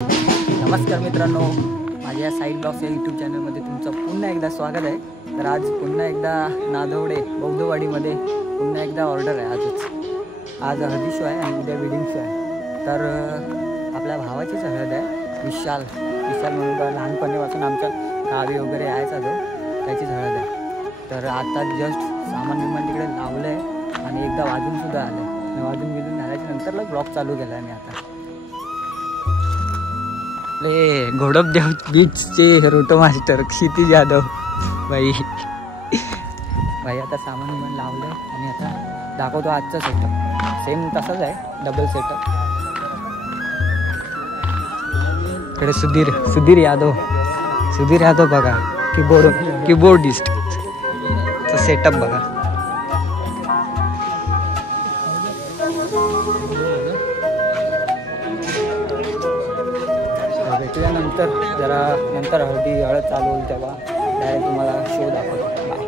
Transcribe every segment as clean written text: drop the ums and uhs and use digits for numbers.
नमस्कार मित्रांनो, माझ्या साईड ब्लॉग्स या यूट्यूब चॅनलमध्ये तुमचं पुन्हा एकदा स्वागत आहे। तर आज पुन्हा एकदा नादवडे बौद्धवाडीमध्ये पुन्हा एकदा ऑर्डर आहे। आज हळदी शो आहे आणि उद्या वेडिंग शो आहे। तर आपल्या भावाचीच हळद आहे, विशाल म्हणून लहानपणीपासून आमच्या गावी वगैरे यायचा तो, त्याचीच हळद आहे। तर आता जस्ट सामान तिकडे लावलं आहे आणि एकदा वाजूनसुद्धा आलं आहे। वाजून झाल्याच्या नंतरला ब्लॉग चालू केला आहे मी आता। घोडपदेव बीचचे रोटो मास्टर क्षितिज यादव भाई आता सामान लावलं आणि आता दाखवतो आजचा सेटअप। सेम तसाच आहे, डबल सेटअप। इकडे सुधीर यादव बघा, कीबोर्डिस्ट सेटअप बघा। भेटल्यानंतर हळद चालू होईल तेव्हा डायरेक्ट तुम्हाला शो दाखवतो। बाय।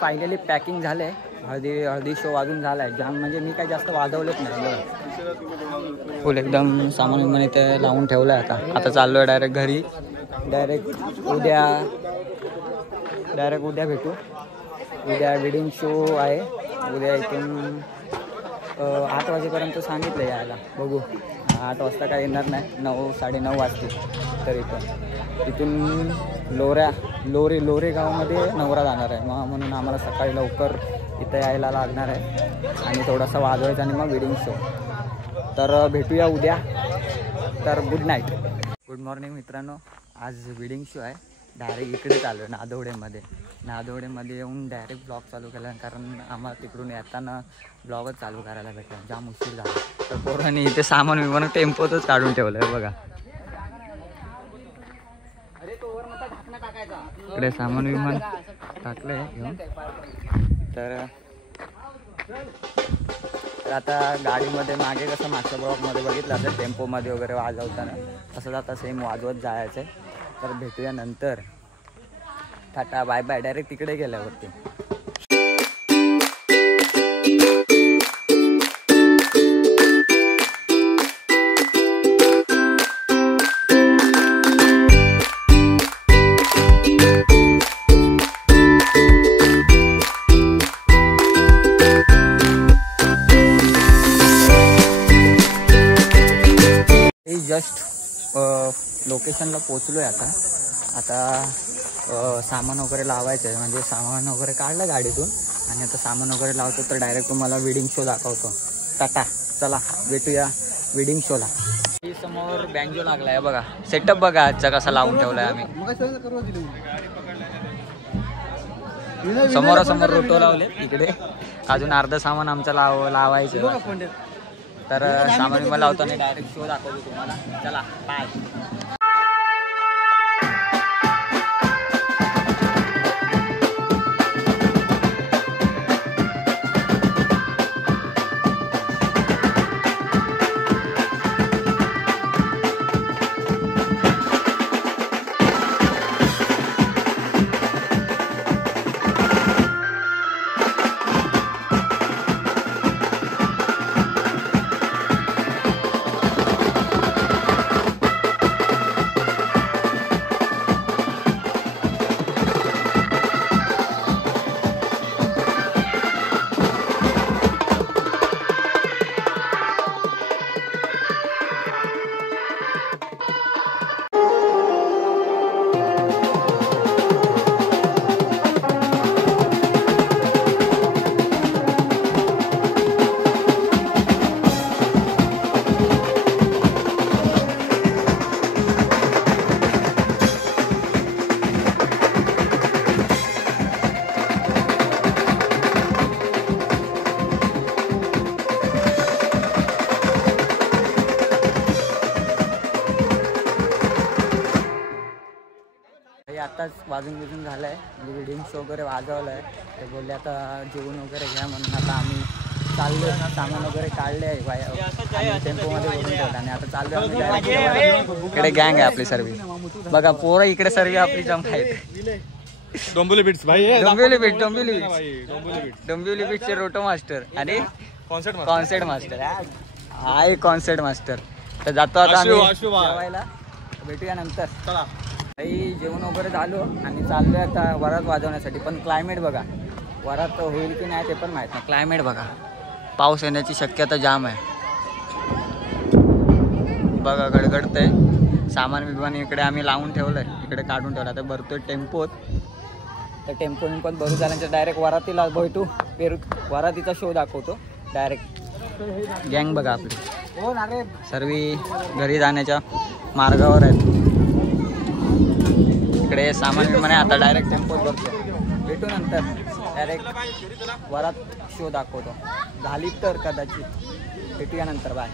फायनली पॅकिंग झालं आहे. हळदी शो वाजून झाला आहे जाम, म्हणजे मी काही जास्त वाजवलेच नाही. फुल एकदम सामान विमान इथे लावून ठेवलं आहे. आता चाललो आहे डायरेक्ट घरी. डायरेक्ट उद्या भेटू. उद्या वेडिंग शो आहे. उद्या इथून 8 वाजेपर्यंत सांगितलं यायला. बघू 8 वाजता काय येणार नाही, 9 साडेनऊ वाजतील. तरी पण इथून लोरे गावामध्ये नवरा जाणार आहे, म्हणून आम्हाला सकाळी लवकर इथं यायला लागणार आहे आणि थोडासा वाजवायचा आणि मग वेडिंग शो. तर भेटूया उद्या. तर गुड नाईट. गुड मॉर्निंग मित्रांनो. आज वेडिंग शो आहे. डायरेक्ट इकडे चालू आहे नादवडेमध्ये येऊन डायरेक्ट ब्लॉग चालू केला, कारण आम्हाला तिकडून येताना ब्लॉगच चालू करायला भेटला. जाम उशीर झाला. तर पोरांनी इथे सामान विमान टेम्पोतच काढून ठेवलं आहे बघा. इकडे सामान विमान टाकलं आहे घेऊन. तर आता गाडीमध्ये मागे कसं मागच्या ब्लॉकमध्ये बघितलं असेल टेम्पोमध्ये वगैरे वाजवताना, तसंच आता सेम वाजवत जायचं आहे. तर भेटूया नंतर. Tata bye bye. डायरेक्ट तिकडे गेल्यावरती. जस्ट लोकेशनला पोचलो आहे. आता सामान वगैरे लावायचं आहे, म्हणजे सामान वगैरे काढलं गाडीतून आणि आता सामान वगैरे लावतो. तर डायरेक्ट तुम्हाला वेडिंग शो दाखवतो. टाटा. चला भेटूया वेडिंग शोला. समोर बँजो लागला आहे बघा. सेटअप बघा आजचा कसा लावून ठेवला आहे आम्ही. समोरासमोर रोटो लावले इकडे. अजून अर्ध सामान आमचं लावायचं. तर सामान मला लावताना डायरेक्ट शो दाखवतो तुम्हाला. चला बाय. आत्ताच वाजून झालं आहे. म्हणजे वेडिंग शो वगैरे वाजवलं आहे. ते बोलले आता जेवण वगैरे घ्या, म्हणून आता आम्ही चाललो. सामान वगैरे काढले आहे टेम्पोमध्ये भरून ठेवलं आणि आता चाललो आम्ही. इकडे गँग आहे आपली सर्व बघा. पोरं इकडे सर्व आपली जम आहेत. डोंबिवली बीटचे रोटो मास्टर आणि कॉन्सर्ट मास्टर आहे. Concert master. तर जातो आता आम्ही जेवायला. भेटूया नंतर. चला. काही जेवण वगैरे झालो आणि चाललो आहे आता वरात वाजवण्यासाठी. पण क्लायमेट बघा, वरात होईल की नाही ते पण माहीत नाही. क्लायमेट बघा, पाऊस येण्याची शक्यता जाम आहे बघा. गडगडतंय. सामान बिमान इकडे आम्ही लावून ठेवलं आहे, इकडे काढून ठेवलं. आता भरतोय टेम्पोत. तर टेम्पोने पण भरू झाल्यानंतर डायरेक्ट वरातीला भेटू. वरातीचा शो दाखवतो डायरेक्ट. गँग बघा आपली सर्व घरी जाण्याच्या मार्गावर आहेत. इकडे सामान विमान आता डायरेक्ट टेम्पोत भरतो. भेटू नंतर. डायरेक्ट वरात शो दाखवतो. झाली तर कदाचित. भेटूया नंतर. बाय.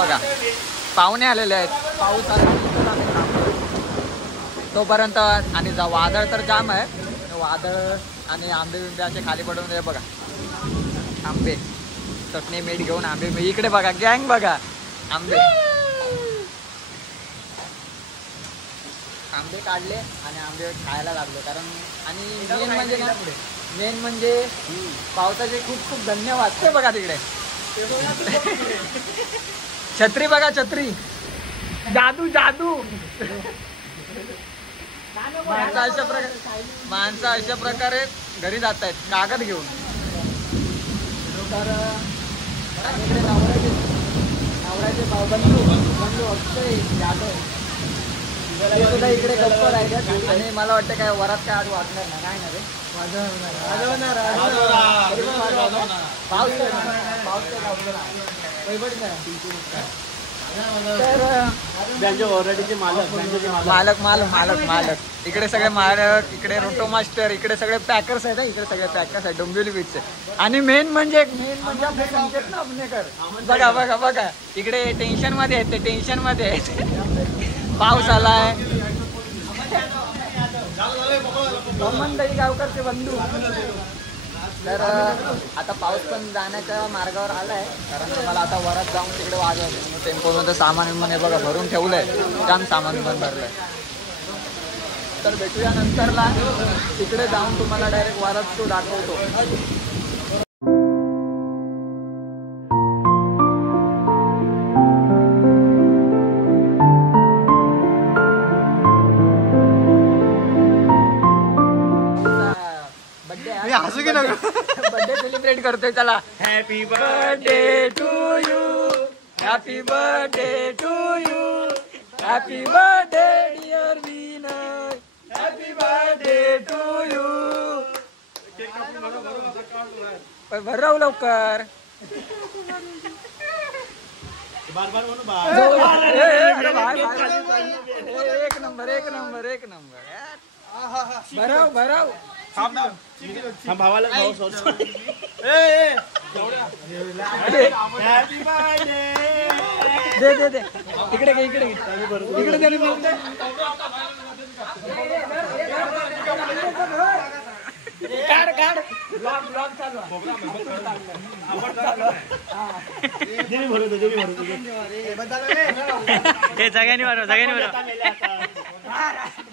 बघा पाहुणे आलेले आहेत, पाऊस आला इथंच आम्ही थांबलो. तोपर्यंत आणि वादळ तर जाम आहे, वादळ आणि आंबे बिंबे असे खाली पडून हे बघा आंबे चटणी मीठ घेऊन आंबे इकडे बघा गँग बघा आंबे आंबे काढले आणि आंबे खायला लागलो. कारण आणि मेन म्हणजे पावसाचे खूप खूप धन्यवाद. ते बघा तिकडे छत्री बघा छत्री जादू जादू माणसं अशा प्रकारे घरी जात आहेत कागद घेऊन. तर इकडे नवऱ्याचे बंधू अक्षय यादव ते सुद्धा इकडे गप्प राहिले. आणि मला वाटतं काय वरात काय आज वाजणार नाही ना रे, मालक इकडे सगळे मालक, इकडे रोटो मास्टर, इकडे सगळे पॅकर्स आहेत. इकडे सगळे पॅकर्स आहेत डोंबिवली बीचचे. आणि मेन म्हणजे आपले संकेत ना अभिनेकर बघा बघा बघा इकडे टेन्शन मध्ये आहेत, ते टेन्शन मध्ये आहेत. पाऊस आलाय मंडई गावकरचे बंधू. तर आता पाऊस पण जाण्याच्या मार्गावर आलाय, कारण तुम्हाला आता वरात जाऊन तिकडे वाजवायचं. टेम्पोमध्ये सामान विमान हे बघा भरून ठेवलंय, काम सामान विमान भरलंय. तर भेटूया नंतरला, तिकडे जाऊन तुम्हाला डायरेक्ट वरात तो दाखवतो. बर्थडे सेलिब्रेट करतोय चला. Happy birthday to you, happy birthday to you, happy birthday dear Vinay, happy birthday to you. भरव लवकर. एक नंबर एक नंबर एक नंबर. भरव भावाला दे दे इकडे घे इकडे इकडे दे. काढ काढ ब्लॉग चालू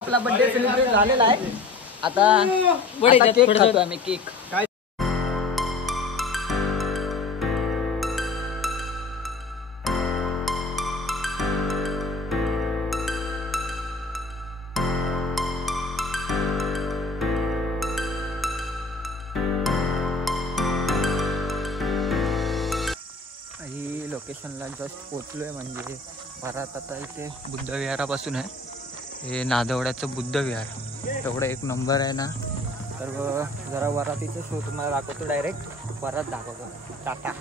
आपला बर्थडे सेलिब्रेट झालेला आहे. आता केक खातो आम्ही केक. ही लोकेशनला जस्ट पोचलोय, म्हणजे वरात आता इथे बुद्ध विहारापासून आहे. हे नादवड्याचं बुद्ध विहार तेवढं एक नंबर आहे ना. तर जरा वरातीचं शो तुम्हाला दाखवतो, डायरेक्ट वरात दाखवतो. टाटा.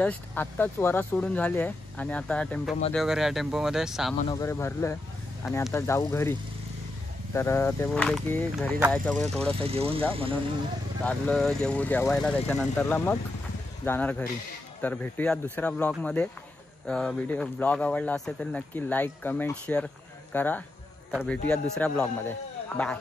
जस्ट आत्ताच वरात सोडून झाली आहे आणि आता टेम्पोमध्ये वगैरे, या टेम्पोमध्ये सामान वगैरे भरलं आहे आणि आता जाऊ घरी. तर ते बोलले की घरी जायच्या अगोदर थोडंसं जेवून जा, म्हणून चाललं जेवायला. त्याच्यानंतरला मग जाणार घरी. तर भेटूया दुसऱ्या ब्लॉगमध्ये. ब्लॉग आवडला असेल तर नक्की लाईक, कमेंट, शेअर करा. तर भेटूया दुसऱ्या ब्लॉगमध्ये. बाय.